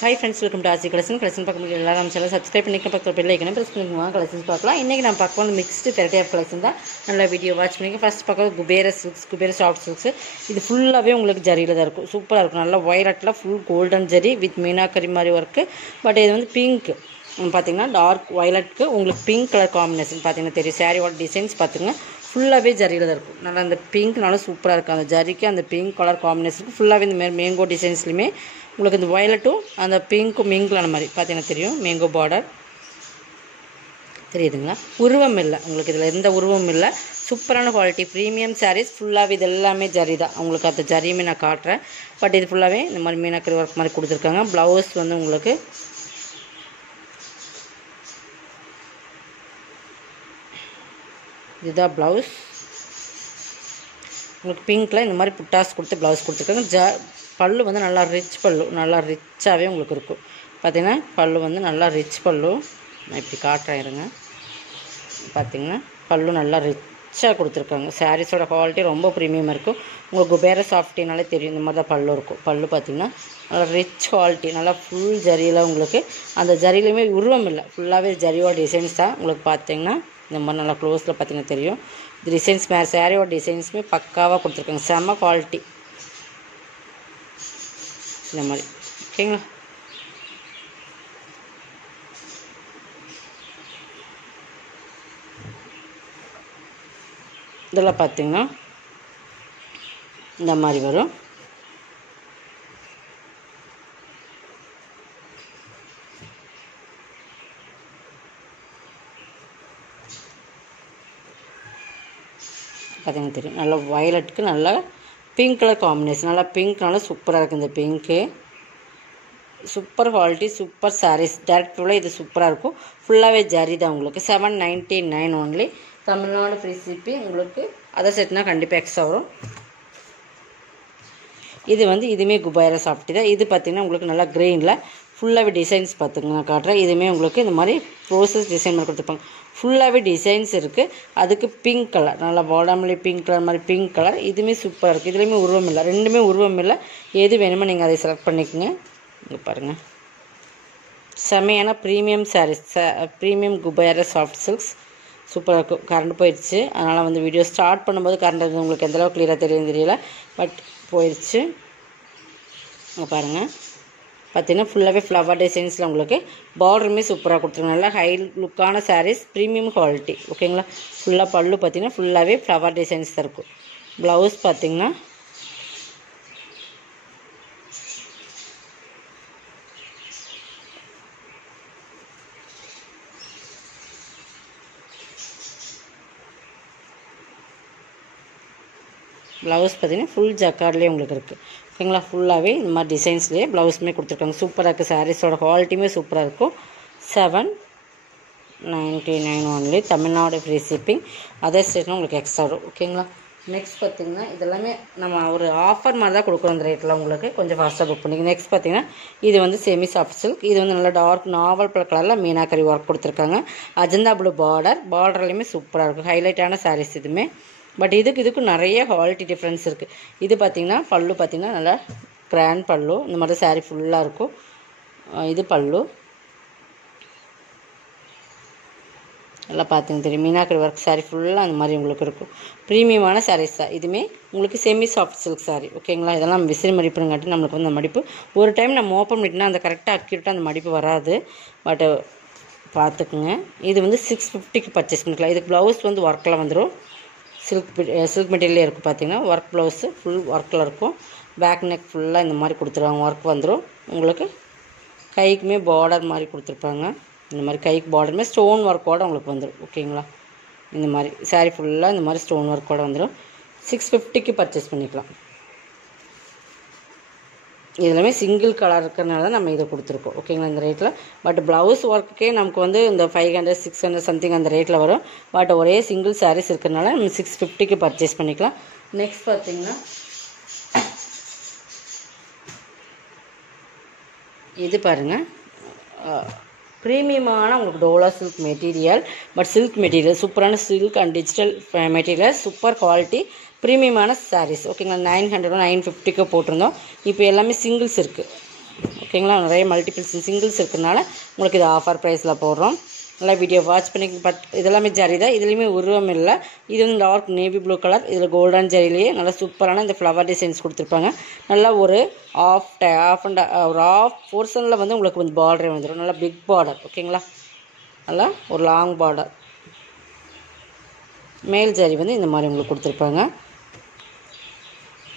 Hi friends, welcome to RC Collection. Collection பார்க்கும்போது எல்லாரும் நம்ம சேனலை சப்ஸ்கிரைப் பண்ணிக்க பக்கத்தில் பெல் ஐக்கனை ப்ரெஸ் பண்ணிக்குவாங்க. கலெக்ஷன்ஸ் பார்க்கலாம். இன்றைக்கி நம்ம பார்க்க மிக்ஸ்டு வெரைட்டி ஆஃப் கலெக்ஷன் தான். நல்லா வீடியோ வாட்ச் பண்ணிங்க. ஃபஸ்ட் பார்க்க Kubera silks, Kubera soft silks. இது ஃபுல்லாகவே உங்களுக்கு ஜரியில் தான் இருக்கும். சூப்பராக இருக்கும். நல்லா ஒயலட்டில் full golden zari with meenakari மாதிரி ஒர்க்கு. பட் இது வந்து பிங்க் பார்த்தீங்கன்னா டார்க் வயலட்டுக்கு உங்களுக்கு பிங்க் கலர் காம்பினேஷன் பார்த்தீங்கன்னா தெரியும். சாரியோட டிசைன்ஸ் பார்த்துங்க ஃபுல்லாகவே ஜரியில் தான் இருக்கும். நல்லா அந்த பிங்க்னாலும் சூப்பராக இருக்கும். அந்த ஜரிக்கு அந்த பிங்க் கலர் காம்பினேஷனுக்கு ஃபுல்லாகவே இந்த மாதிரி மேங்கோ டிசைன்ஸ்லையுமே உங்களுக்கு இந்த வயலட்டும் அந்த பிங்க்கும் மிங்கிளான மாதிரி பார்த்தீங்கன்னா தெரியும். மேங்கோ பார்டர் தெரியுதுங்களா? உருவம் இல்லை உங்களுக்கு, இதில் எந்த உருவம் இல்லை. சூப்பரான குவாலிட்டி ப்ரீமியம் சாரீஸ். ஃபுல்லாகவே இது எல்லாமே ஜரி தான். உங்களுக்கு அந்த ஜரியுமே நான் காட்டுறேன். பட் இது ஃபுல்லாகவே இந்த மாதிரி மீனாக்கரி ஒர்க் மாதிரி கொடுத்துருக்காங்க. ப்ளவுஸ் வந்து உங்களுக்கு இதுதான் ப்ளவுஸ். உங்களுக்கு பிங்க்கில் இந்த மாதிரி புட்டாஸ் கொடுத்து ப்ளவுஸ் கொடுத்துருக்காங்க. பல்லு வந்து நல்லா ரிச் பல்லு, நல்லா ரிச்சாகவே உங்களுக்கு இருக்கும். பார்த்திங்கன்னா பல்லு வந்து நல்லா ரிச் பல்லு. நான் இப்படி காட்டுறேன் இருங்க. பார்த்திங்கன்னா பல்லு நல்லா ரிச்சாக கொடுத்துருக்காங்க. சாரீஸோட குவாலிட்டி ரொம்ப ப்ரீமியமாக இருக்கும். உங்களுக்கு குபேர சாஃப்டினாலே தெரியும். இந்த மாதிரி தான் பல்லு இருக்கும். பல்லு பார்த்திங்கன்னா நல்லா ரிச் குவாலிட்டி, நல்லா ஃபுல் ஜரியில் உங்களுக்கு அந்த ஜரியிலையுமே உருவம் இல்லை. ஃபுல்லாகவே ஜரியோட டிசைன்ஸ் தான். உங்களுக்கு பார்த்திங்கன்னா இந்த மாதிரி நல்லா க்ளோஸில் பார்த்திங்கன்னா தெரியும். இது டிசைன்ஸ் சாரியோட டிசைன்ஸுமே பக்காவாக கொடுத்துருக்காங்க. செம்ம குவாலிட்டி இந்த மாதிரி. ஓகேங்களா? இதெல்லாம் பார்த்திங்கன்னா இந்த மாதிரி வரும். பார்த்திங்கன்னா தெரியும். நல்லா வயலட்டுக்கு நல்லா பிங்க் கலர் காம்பினேஷன். நல்லா பிங்க்னால சூப்பராக இருக்குது. இந்த pink super quality, super sarees. டேரக்டில் இது சூப்பராக இருக்கும். ஃபுல்லாகவே ஜரி தான். உங்களுக்கு 799 ஒன்லி. Tamil Nadu free CP. உங்களுக்கு அதை செட்னா கண்டிப்பாக எக்ஸ்ட்ரா வரும். இது வந்து இதுவுமே குபேர சாஃப்டி தான். இது பார்த்திங்கன்னா உங்களுக்கு நல்லா க்ரீனில் ஃபுல்லாகவே டிசைன்ஸ் பார்த்துங்க நான் காட்டுறேன். இதுவுமே உங்களுக்கு இந்த மாதிரி ப்ரோசஸ் டிசைன் மாதிரி கொடுத்துருப்பாங்க. ஃபுல்லாகவே டிசைன்ஸ் இருக்குது. அதுக்கு பிங்க் கலர், நல்லா பாடாமலே பிங்க் கலர் மாதிரி பிங்க் கலர். இதுவுமே சூப்பராக இருக்குது. இதுலேயுமே உருவம் இல்லை, ரெண்டுமே உருவம் இல்லை. எது வேணுமோ நீங்கள் அதை செலக்ட் பண்ணிக்கோங்க. இங்கே பாருங்கள், செமையான premium saris, premium Kubera soft silks சூப்பராக இருக்கும். கரண்ட் போயிடுச்சு, அதனால் வந்து வீடியோ ஸ்டார்ட் பண்ணும்போது கரண்ட் உங்களுக்கு எந்தளவுக்கு கிளியராக தெரியும் தெரியல, பட் போயிடுச்சு. இங்கே பாருங்கள், பார்த்தீங்கன்னா ஃபுல்லாகவே ஃப்ளவர் டிசைன்ஸில் உங்களுக்கு பார்டருமே சூப்பராக கொடுத்துருங்க. நல்லா ஹை லுக்கான சாரீஸ், ப்ரீமியம் குவாலிட்டி. ஓகேங்களா? ஃபுல்லாக பல்லு பார்த்திங்கன்னா ஃபுல்லாகவே ஃப்ளவர் டிசைன்ஸ் தான் இருக்கும். ப்ளவுஸ் பார்த்திங்கன்னா ஃபுல் ஜக்கார்ட்லேயே உங்களுக்கு இருக்குது. ஓகேங்களா? ஃபுல்லாகவே இந்த மாதிரி டிசைன்ஸ்லேயே ப்ளவுஸுமே கொடுத்துருக்காங்க. சூப்பராக இருக்குது. சாரீஸோட குவாலிட்டியுமே சூப்பராக இருக்கும். 799 only. Tamil Nadu free shipping. Other ஸ்டேட்னா உங்களுக்கு எக்ஸ்ட்ரா வரும். ஓகேங்களா? நெக்ஸ்ட் பார்த்திங்கன்னா இதெல்லாமே நம்ம ஒரு ஆஃபர் மாதிரி தான் கொடுக்குறோம் அந்த ரேட்டில். உங்களுக்கு கொஞ்சம் ஃபாஸ்ட்டாக புக் பண்ணிங்க. நெக்ஸ்ட் பார்த்திங்கன்னா இது வந்து செமி சாஃப்ட் சில்க். இது வந்து நல்லா டார்க் நாவல் கலரில் மீனாக்கரி ஒர்க் கொடுத்துருக்காங்க. அஜந்தா ப்ளூ பார்டர்லேயுமே சூப்பராக இருக்கும். ஹைலைட்டான சாரீஸ் இதுவுமே. பட் இதுக்கும் நிறைய குவாலிட்டி டிஃப்ரென்ஸ் இருக்குது. இது பார்த்திங்கன்னா பல்லு பார்த்திங்கன்னா நல்லா கிராண்ட் பல்லு. இந்த மாதிரி சாரீ ஃபுல்லாக இருக்கும். இது பல்லு நல்லா பார்த்திங்கன்னா தெரியும். மீனாக்கரி ஒர்க் சாரீ ஃபுல்லாக அந்த மாதிரி உங்களுக்கு இருக்கும். ப்ரீமியமான சாரீஸ் தான். இதுவுமே உங்களுக்கு செமி சாஃப்ட் சில்க் சாரீ. ஓகேங்களா? இதெல்லாம் விசிறி மடிப்புங்காட்டி நம்மளுக்கு வந்து அந்த மடிப்பு ஒரு டைம் நம்ம ஓப்பன் பண்ணிட்டோம்னா அந்த கரெக்டாக அக்யூரேட்டாக அந்த மடிப்பு வராது. பட் பார்த்துக்குங்க. இது வந்து 650க்கு பர்ச்சேஸ் பண்ணிக்கலாம். இதுக்கு ப்ளவுஸ் வந்து ஒர்க்கில் வந்துடும். சில்க் மெட்டீரியலே இருக்கும். பார்த்தீங்கன்னா ஒர்க் ப்ளவுஸு ஃபுல் ஒர்க்கில் இருக்கும். பேக் நெக் ஃபுல்லாக இந்த மாதிரி கொடுத்துருவாங்க. ஒர்க் வந்துடும். உங்களுக்கு கைக்குமே பார்டர் மாதிரி கொடுத்துருப்பாங்க. இந்த மாதிரி கைக்கு பார்டருமே ஸ்டோன் ஒர்க்கோடு உங்களுக்கு வந்துடும். ஓகேங்களா? இந்த மாதிரி சாரீ ஃபுல்லாக இந்த மாதிரி ஸ்டோன் ஒர்க்கோடு வந்துடும். 650க்கு பர்ச்சேஸ் பண்ணிக்கலாம். இதெல்லாமே சிங்கிள் கலர் இருக்கிறனால தான் நம்ம இதை கொடுத்துருக்கோம். ஓகேங்களா? இந்த ரேட்டில். பட் ப்ளவுஸ் ஒர்க்குக்கே நமக்கு வந்து இந்த 500 600 சம்திங் அந்த ரேட்டில் வரும். பட் ஒரே சிங்கிள் சாரீஸ் இருக்கிறனால நம்ம 650க்கு பர்ச்சேஸ் பண்ணிக்கலாம். நெக்ஸ்ட் பார்த்திங்கன்னா இது பாருங்கள், ப்ரீமியமான உங்களுக்கு டோலா silk material. But silk material சூப்பரான silk and digital material, super quality, ப்ரீமியமான சாரீஸ். ஓகேங்களா? 900 950க்கு போட்டிருந்தோம். இப்போ எல்லாமே சிங்கிள்ஸ் இருக்குது. ஓகேங்களா. நிறைய மல்டிபிள்ஸ் சிங்கிள்ஸ் இருக்கிறதுனால உங்களுக்கு இது ஆஃபர் ப்ரைஸில் போடுறோம். நல்லா வீடியோ வாட்ச் பண்ணி இதெல்லாமே ஜரி தான், இதுலேயுமே உருவம் இல்லை. இது வந்து டார்க் நேவி ப்ளூ கலர், இதில் கோல்டன் ஜரிலேயே நல்லா சூப்பரான இந்த ஃப்ளவர் டிசைன்ஸ் கொடுத்துருப்பாங்க. நல்லா ஒரு ஆஃப் போர்ஷனில் வந்து உங்களுக்கு வந்து பார்டரே வந்துடும். நல்லா பிக் பார்டர் ஓகேங்களா. நல்லா ஒரு லாங் பார்டர். மேல் ஜரி வந்து இந்த மாதிரி உங்களுக்கு கொடுத்துருப்பாங்க.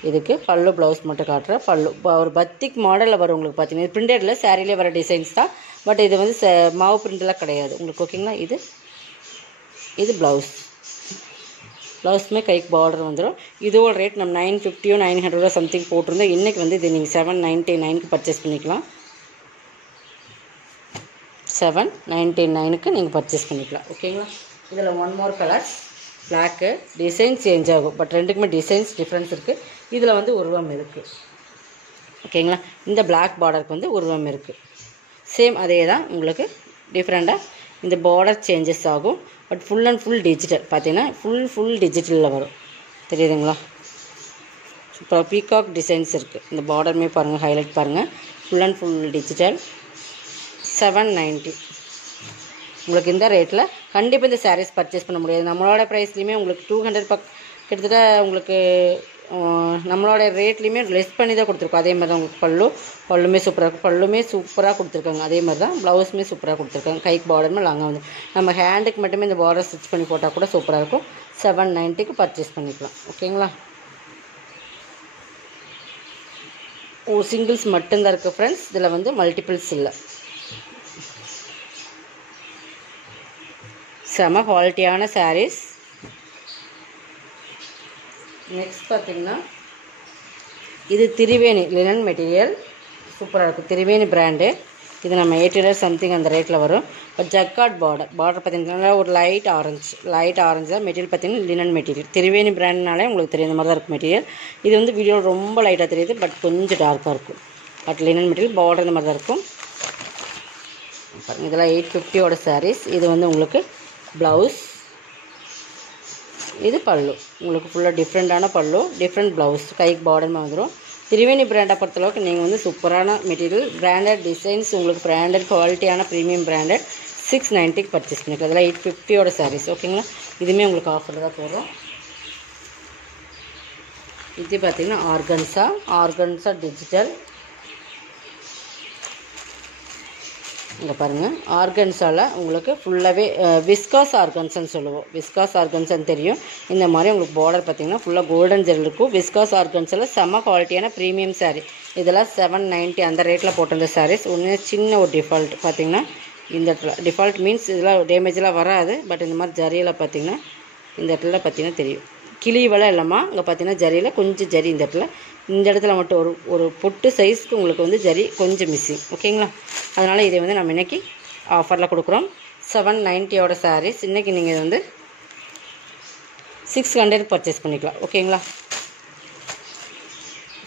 இதுக்கு பல்லு ப்ளவுஸ் மட்டும் காட்டுறேன். பல்லு ஒரு பத்திக் மாடலில் வரும் உங்களுக்கு பார்த்தீங்கன்னா, பிரிண்டடில் சாரிலே வர டிசைன்ஸ் தான். பட் இது வந்து மாவு பிரிண்டெலாம் கிடையாது உங்களுக்கு ஓகேங்களா. இது ப்ளவுஸுமே கைக்கு பார்டர் வந்துடும். இதோட ரேட் நம்ம 950 900 சம்திங் போட்டிருந்தோம். இன்றைக்கி வந்து இது நீங்கள் 799க்கு பர்ச்சேஸ் பண்ணிக்கலாம். 799க்கு நீங்கள் பர்ச்சேஸ் பண்ணிக்கலாம் ஓகேங்களா. இதில் one more colours black design change ஆகும், பட் ரெண்டுக்குமே டிசைன்ஸ் டிஃப்ரென்ஸ் இருக்குது. இதில் வந்து உருவம் இருக்குது ஓகேங்களா. இந்த பிளாக் பார்டருக்கு வந்து உருவம் இருக்குது. சேம் அதே தான், உங்களுக்கு டிஃப்ரெண்ட்டாக இந்த பார்டர் சேஞ்சஸ் ஆகும். But full and full digital பார்த்தீங்கன்னா ஃபுல் டிஜிட்டலில் வரும், தெரியுதுங்களா. சூப்பராக பீகாக் டிசைன்ஸ் இருக்குது. இந்த பார்டருமே பாருங்கள், ஹைலைட் பாருங்கள். Full and full digital. 790 உங்களுக்கு இந்த ரேட்டில் கண்டிப்பாக இந்த சாரீஸ் பர்ச்சேஸ் பண்ண முடியாது. நம்மளோட ப்ரைஸ்லையுமே உங்களுக்கு 200 கிட்டத்தட்ட உங்களுக்கு நம்மளோட ரேட்லேயுமே லெஸ் பண்ணி தான் கொடுத்துருக்கோம். அதே மாதிரி தான் உங்களுக்கு பல்லுமே சூப்பராக கொடுத்துருக்காங்க. அதே மாதிரி தான் ப்ளவுஸுமே சூப்பராக கொடுத்துருக்காங்க. கைக்கு பார்டருமே லாங்காக வந்து நம்ம ஹேண்டுக்கு மட்டுமே இந்த பார்டர் ஸ்டிச் பண்ணி போட்டால் கூட சூப்பராக இருக்கும். 790க்கு பர்ச்சேஸ் பண்ணிக்கலாம் ஓகேங்களா. சிங்கிள்ஸ் மட்டும்தான் இருக்குது ஃப்ரெண்ட்ஸ், இதில் வந்து மல்டிபிள்ஸ் இல்லை. செம குவாலிட்டியான சாரீஸ். நெக்ஸ்ட் பார்த்திங்கன்னா இது திரிவேணி லினன் மெட்டீரியல், சூப்பராக இருக்கும். திரிவேணி பிராண்டு. இது நம்ம 800 சம்திங் அந்த ரேட்டில் வரும். பட் ஜக்கார்ட் பார்டர் பார்த்திங்கன்னா ஒரு லைட் ஆரஞ்சு தான். மெட்டீரியல் பார்த்திங்கன்னா லினன் மெட்டீரியல். திரிவேணி பிராண்ட்னாலே உங்களுக்கு தெரியும், இந்த மாதிரி தான் இருக்கும் மெட்டீரியல். இது வந்து வீடியோ ரொம்ப லைட்டாக தெரியுது, பட் கொஞ்சம் டார்க்காக இருக்கும். பட் லினன் மெட்டீரியல் பார்டர் இந்த மாதிரி தான் இருக்கும். இதெல்லாம் 850 சாரீஸ். இது வந்து உங்களுக்கு ப்ளவுஸ், இது பல்லு. உங்களுக்கு ஃபுல்லாக டிஃப்ரெண்ட்டான பல்லு, டிஃப்ரெண்ட் ப்ளவுஸ், கைக்கு பார்டருமே வந்துடும். திரிவேணி பிராண்டை பொறுத்தளவுக்கு நீங்கள் வந்து சூப்பரான மெட்டீரியல், பிராண்டட் டிசைன்ஸ், உங்களுக்கு பிராண்டட் குவாலிட்டியான ப்ரீமியம் பிராண்டட் 690க்கு பர்ச்சேஸ் பண்ணிக்கலாம். இதெல்லாம் 850 சாரீஸ் ஓகேங்களா. இதுவுமே உங்களுக்கு ஆஃபர் தான் போடுறோம். இது பார்த்திங்கன்னா ஆர்கன்ஸா டிஜிட்டல். இங்கே பாருங்கள், ஆர்கன்ஸால் உங்களுக்கு ஃபுல்லாகவே விஸ்காஸ் ஆர்கன்ஸ்ன்னு சொல்லுவோம். விஸ்காஸ் ஆர்கன்ஸ்ன்னு தெரியும். இந்த மாதிரி உங்களுக்கு பார்டர் பார்த்திங்கன்னா ஃபுல்லாக கோல்டன் ஜெல் இருக்கும். விஸ்காஸ் ஆர்கன்ஸில் செம்ம குவாலிட்டியான ப்ரீமியம் சாரீ. இதெல்லாம் 790 அந்த ரேட்டில் போட்டிருந்த சாரீஸ். ஒன்று சின்ன ஒரு டிஃபால்ட் பார்த்திங்கன்னா இந்த இடத்துல டிஃபால்ட் மீன்ஸ் இதெல்லாம் டேமேஜெலாம் வராது. பட் இந்த மாதிரி ஜரியில் பார்த்திங்கன்னா இந்த இடத்துல பார்த்திங்கன்னா தெரியும், கிளிவெல்லாம் இல்லாமல் இங்கே பார்த்திங்கன்னா ஜரியில் கொஞ்சம் ஜரி இந்த இடத்துல மட்டும் ஒரு பொட்டு சைஸ்க்கு உங்களுக்கு வந்து ஜரி கொஞ்சம் மிஸ்ஸிங் ஓகேங்களா. அதனால் இதை வந்து நம்ம இன்றைக்கி ஆஃபரில் கொடுக்குறோம். 790 சாரீஸ். இன்றைக்கி நீங்கள் இது வந்து 600 பர்ச்சேஸ் பண்ணிக்கலாம் ஓகேங்களா.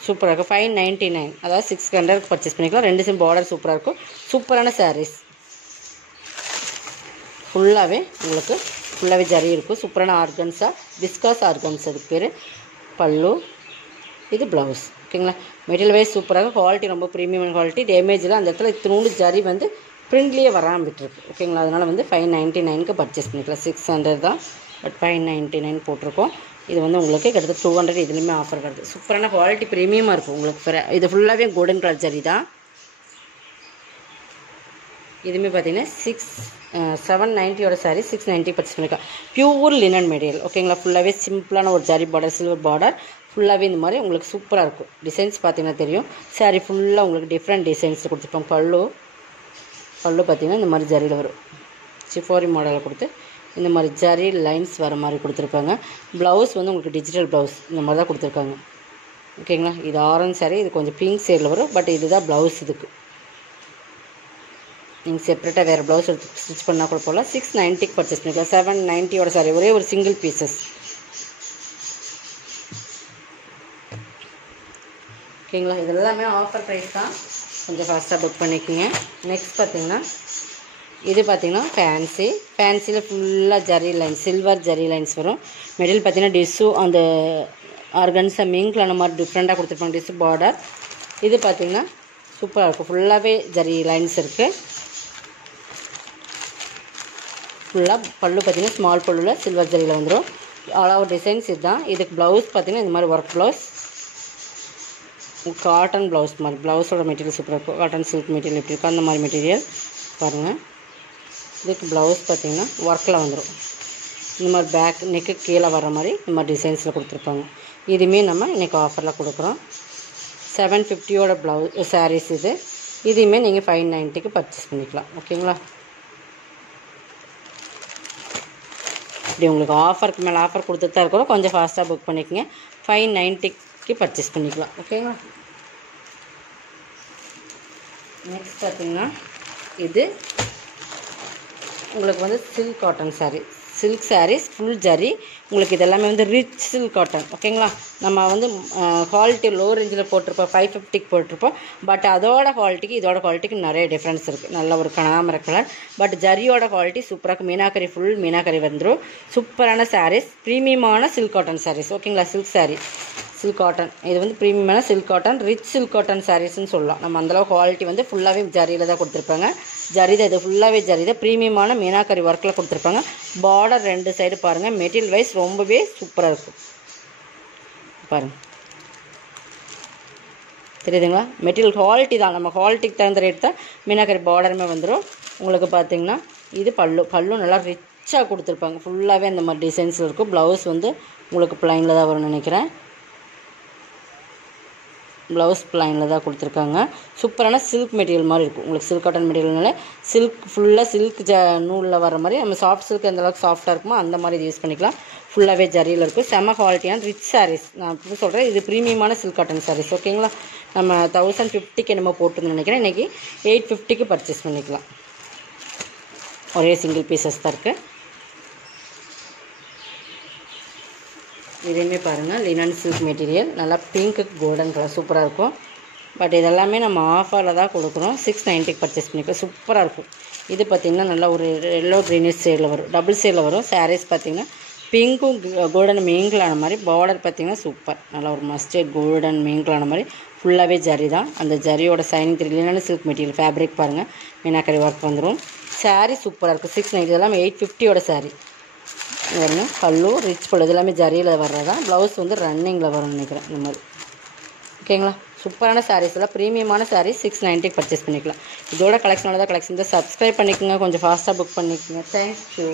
சூப்பராக இருக்கும். 599 அதாவது 600 பர்ச்சேஸ் பண்ணிக்கலாம். ரெண்டு சிம் பார்டர் சூப்பராக இருக்கும். சூப்பரான சாரீஸ். ஃபுல்லாகவே ஜரி இருக்கும். சூப்பரான ஆர்கன்ஸா, விஸ்காஸ் ஆர்கன்ஸ் அதுக்கு பேர். பல்லு, இது ப்ளவுஸ் ஓகேங்களா. மெட்டீரியல் வைஸ் சூப்பராக, குவாலிட்டி ரொம்ப ப்ரீமியம் குவாலிட்டி. டேமேஜில் அந்த இடத்துல இத்தினூண்டு ஜரி வந்து பிரிண்ட்லேயே வராமல் விட்டுருக்கு ஓகேங்களா. அதனால் வந்து 599க்கு பர்ச்சேஸ் பண்ணிக்கலாம். 600 தான், பட் 599 போட்டிருக்கோம். இது வந்து உங்களுக்கு கிட்டத்தட்ட 200 இதுலேயுமே ஆஃபர் கிடையாது. சூப்பரான குவாலிட்டி ப்ரீமியமாக இருக்கும் உங்களுக்கு. இது ஃபுல்லாகவே கோல்டன் கலர் ஜரி தான். இதுவுமே பார்த்தீங்கன்னா 790 சாரீ 690 பர்ச்சேஸ் பண்ணிக்கலாம். பியூர் லினன் மெட்டீரியல் ஓகேங்களா. ஃபுல்லாகவே சிம்பிளான ஒரு ஜரி பார்டர், சில்வர் பார்டர். ஃபுல்லாகவே இந்த மாதிரி உங்களுக்கு சூப்பராக இருக்கும். டிசைன்ஸ் பார்த்தீங்கன்னா தெரியும். சாரீ ஃபுல்லாக உங்களுக்கு டிஃப்ரெண்ட் டிசைன்ஸில் கொடுத்துருப்பாங்க. பல்லு பார்த்தீங்கன்னா இந்த மாதிரி ஜரியில் வரும். சிஃபாரி மாடலில் கொடுத்து இந்த மாதிரி ஜரி லைன்ஸ் வர மாதிரி கொடுத்துருப்பாங்க. ப்ளவுஸ் வந்து உங்களுக்கு டிஜிட்டல் ப்ளவுஸ் இந்த மாதிரி தான் கொடுத்துருக்காங்க ஓகேங்களா. இது ஆரஞ்சு சாரீ, இது கொஞ்சம் பிங்க் ஷேடில் வரும். பட் இதுதான் ப்ளவுஸ். இதுக்கு நீங்கள் செப்பரேட்டாக வேறு ப்ளவுஸ் எடுத்து ஸ்டிச் பண்ணால் கூட போகலாம். 690க்கு பர்ச்சேஸ் பண்ணிக்கலாம். 790 சாரீ, ஒரே ஒரு சிங்கிள் பீசஸ் ஓகேங்களா. இது எல்லாமே ஆஃபர் ப்ரைஸ் தான், கொஞ்சம் ஃபாஸ்ட்டாக புக் பண்ணிக்கோங்க. நெக்ஸ்ட் பார்த்தீங்கன்னா இது பார்த்தீங்கன்னா ஃபேன்சியில் ஃபுல்லாக zari lines, silver zari lines வரும். மெட்டீரியல் பார்த்தீங்கன்னா டிஷ்ஷு அந்த ஆர்கன்ஸா மிங்கில் அந்த மாதிரி டிஃப்ரெண்ட்டாக கொடுத்துருப்பாங்க. Dish border. இது பார்த்தீங்கன்னா சூப்பராக இருக்கும். ஃபுல்லாகவே ஜரி லைன்ஸ் இருக்குது. ஃபுல்லாக பல்லு பார்த்திங்கன்னா ஸ்மால் பல்லுவில் சில்வர் ஜரியில் வந்துடும். ஆல் ஓவர் டிசைன்ஸ் இதுதான். இதுக்கு ப்ளவுஸ் பார்த்திங்கன்னா இந்த மாதிரி ஒர்க் ப்ளவுஸ், காட்டன் ப்ளவுஸ் மாதிரி. ப்ளவுஸோட மெட்டீரியல் சூப்பராக இருக்கும். காட்டன் சில்க் மெட்டீரியல் எப்படி இருக்கும் அந்த மாதிரி மெட்டீரியல் பாருங்கள். இதுக்கு ப்ளவுஸ் பார்த்திங்கன்னா ஒர்க்கில் வந்துடும். இந்த மாதிரி பேக் நெக்கு கீழே வர மாதிரி இந்த மாதிரி டிசைன்ஸில் கொடுத்துருப்பாங்க. இதுவுமே நம்ம இன்றைக்கி ஆஃபரில் கொடுக்குறோம். 750யோட ப்ளவுஸ் சாரீஸ் இது. இதுவுமே நீங்கள் 590க்கு பர்ச்சேஸ் பண்ணிக்கலாம். ஓகேங்களா? இப்படி உங்களுக்கு ஆஃபருக்கு மேலே ஆஃபர் கொடுத்துட்டு தான் இருக்கிறோம். கொஞ்சம் ஃபாஸ்ட்டாக புக் பண்ணிக்கோங்க. 590க்கு பர்ச்சேஸ் பண்ணிக்கலாம். ஓகேங்களா? நெக்ஸ்ட் பார்த்திங்கன்னா இது உங்களுக்கு வந்து silk cotton sari. Silk saris full zari. உங்களுக்கு இதெல்லாமே வந்து ரிச் சில்க் காட்டன். ஓகேங்களா? நம்ம வந்து குவாலிட்டி லோ ரேஞ்சில் போட்டிருப்போம், 550க்கு போட்டிருப்போம். பட் அதோட குவாலிட்டிக்கு இதோட குவாலிட்டிக்கு நிறைய டிஃப்ரென்ஸ் இருக்குது. நல்ல ஒரு கனகாமர கலர். பட் ஜரியோட குவாலிட்டி சூப்பராக மீனாக்கரி, ஃபுல் மீனாக்கரி வந்துடும். சூப்பரான சாரீஸ், ப்ரீமியமான சில்க் காட்டன் சாரீஸ். ஓகேங்களா? Silk saree, silk cotton. இது வந்து ப்ரீமியமான silk cotton, rich silk cotton சாரீஸ்ன்னு சொல்லலாம். நம்ம அந்தளவு குவாலிட்டி வந்து ஃபுல்லாகவே ஜரியில் தான் கொடுத்துருப்பாங்க. ஜரி தான், இது ஃபுல்லாகவே ஜரி தான். ப்ரீமியமான மீனாக்கரி ஒர்க்கில் கொடுத்துருப்பாங்க. பார்டர் 2 சைடு பாருங்கள். மெட்டீரியல் வைஸ் ரொம்பவே சூப்பராக இருக்கும். பாருங்கள், தெரியுதுங்களா? மெட்டீரியல் குவாலிட்டி தான். நம்ம குவாலிட்டிக்கு தகுந்த ரேட் தான் மீனாக்கரி பார்டருமே வந்துடும். உங்களுக்கு பார்த்திங்கன்னா இது பல்லு நல்லா ரிச்சாக கொடுத்துருப்பாங்க. ஃபுல்லாகவே அந்த மாதிரி டிசைன்ஸில் இருக்கும். ப்ளவுஸ் வந்து உங்களுக்கு ப்ளைனில் தான் வரும்னு நினைக்கிறேன். ப்ளவுஸ் ப்ளைனில் தான் கொடுத்துருக்காங்க. சூப்பரான சில்க் மெட்டீரியல் மாதிரி இருக்கும். உங்களுக்கு சில்க் காட்டன் மெட்டீரியல்னால சில்க் ஃபுல்லாக சில்க் நூலில் வர மாதிரி. நம்ம சாஃப்ட் சில்க் எந்தளவுக்கு சாஃப்டாக இருக்குமோ அந்த மாதிரி இது யூஸ் பண்ணிக்கலாம். ஃபுல்லாகவே ஜரியில் இருக்கும். செம்ம குவாலிட்டியான ரிச் சாரீஸ். நான் அப்படி சொல்கிறேன், இது ப்ரீமியமான சில்க் காட்டன் சாரீஸ். ஓகேங்களா? நம்ம 1050க்கு என்னமோ போட்டுருந்தோம்னு நினைக்கிறேன். இன்றைக்கி 850க்கு பர்ச்சேஸ் பண்ணிக்கலாம். ஒரே சிங்கிள் பீசஸ் தான் இருக்குது. இதையுமே பாருங்கள், லினன் சில்க் மெட்டீரியல், நல்லா பிங்க்கு கோல்டன் கலர் சூப்பராக இருக்கும். பட் இதெல்லாமே நம்ம ஆஃபரில் தான் கொடுக்குறோம். 690க்கு பர்ச்சேஸ் பண்ணிக்கலாம். சூப்பராக இருக்கும். இது பார்த்திங்கன்னா நல்லா ஒரு எல்லோ க்ரீனிஷ் ஷேடில் வரும், டபுள் ஷேடில் வரும். சாரீஸ் பார்த்திங்கன்னா பிங்க்கும் கோல்டன் மிங்கிளான மாதிரி. பார்டர் பார்த்திங்கன்னா சூப்பர், நல்லா ஒரு மஸ்டர்ட் கோல்டன் மிங்கிளான மாதிரி. ஃபுல்லாகவே ஜரி தான். அந்த ஜரியோட shining linen silk material. Fabric பாருங்கள், மீனாக்கரி ஒர்க் வந்துடும். சாரீ சூப்பராக இருக்கும். 690. இதெல்லாம் 850யோட சாரீ. வருங்க, பல்லு ரிச் பல்லு. இதெல்லாமே ஜரியில் வர்றதான். ப்ளவுஸ் வந்து ரன்னிங்கில் வரும்னு நினைக்கிறேன் இந்த மாதிரி. ஓகேங்களா? சூப்பரான சாரீஸ் எல்லாம் ப்ரீமியமான சாரீஸ் 690க்கு பர்ச்சேஸ் பண்ணிக்கலாம். இதோட கலெக்ஷனோட தான் கலெக்ஷன். சப்ஸ்கிரைப் பண்ணிக்கோங்க, கொஞ்சம் ஃபாஸ்ட்டாக புக் பண்ணிக்கோங்க. தேங்க்யூ.